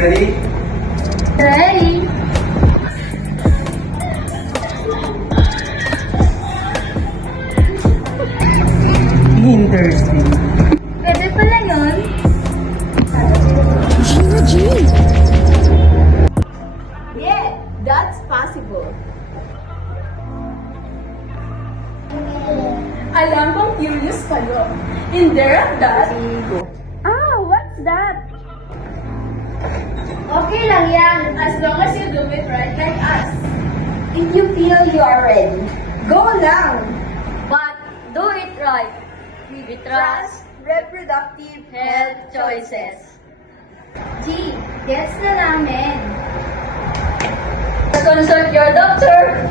ready? Ready? Interesting. Pwede pala yun. Yeah, that's possible. Alam kong curious kayo. In there at that. Ah, what's that? Okay lang yan. As long as you do it right like us. If you feel you are ready, Go lang. but do it right. We trust Reproductive health choices. G, gets na namin. Consult your doctor.